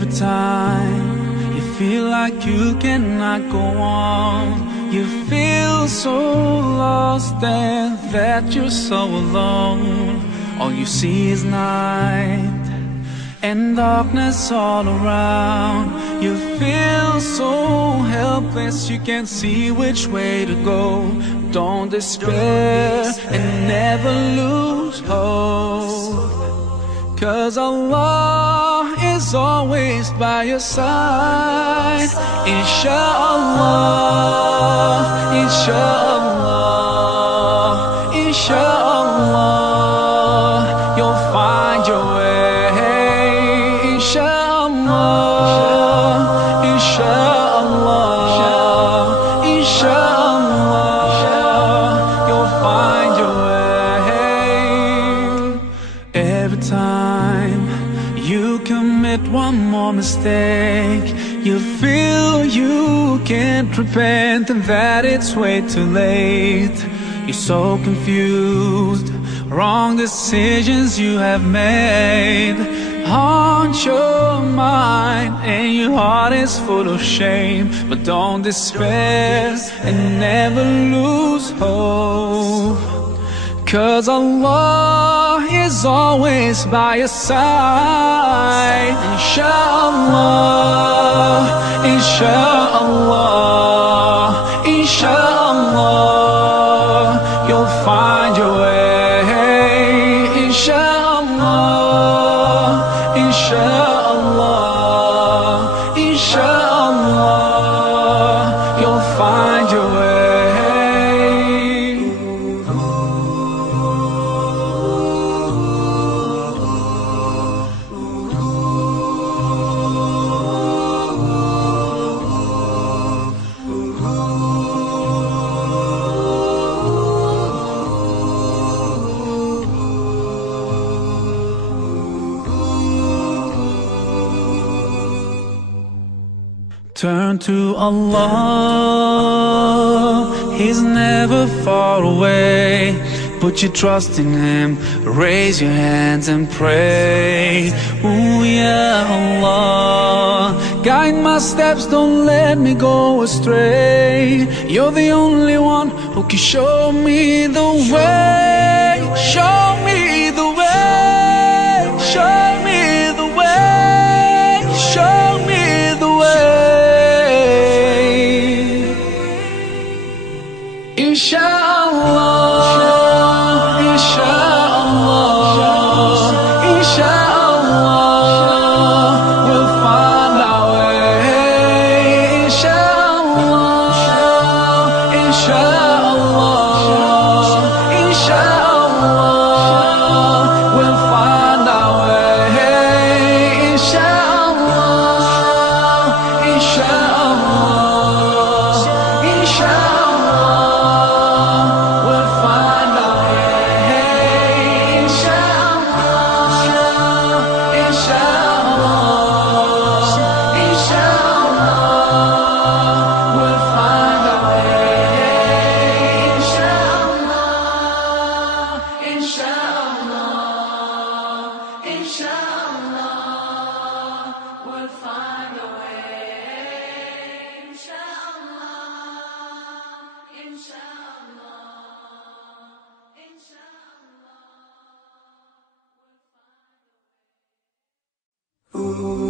Every time you feel like you cannot go on, you feel so lost and that you're so alone. All you see is night and darkness all around. You feel so helpless, you can't see which way to go. Don't despair and never lose hope, 'cause Allah is always by your side. Inshallah, inshallah, inshallah, you'll find your way. Inshallah, inshallah, inshallah, you'll find your way. Every time you commit one more mistake, you feel you can't repent and that it's way too late. You're so confused, wrong decisions you have made haunt your mind and your heart is full of shame. But don't despair and never lose hope, 'cause Allah is always by your side. Inshallah, inshallah, inshallah, you'll find your way. Inshallah, inshallah, inshallah, you'll find your way. Turn to Allah, He's never far away. Put your trust in Him, raise your hands and pray. Ooh, yeah, Allah, guide my steps, don't let me go astray. You're the only one who can show me the way. Show me the way, show me the way, show me the way. Inshallah, inshallah, inshallah, we'll find our way. Inshallah, inshallah, inshallah, we'll find our way. Inshallah, inshallah, inshallah. Ooh.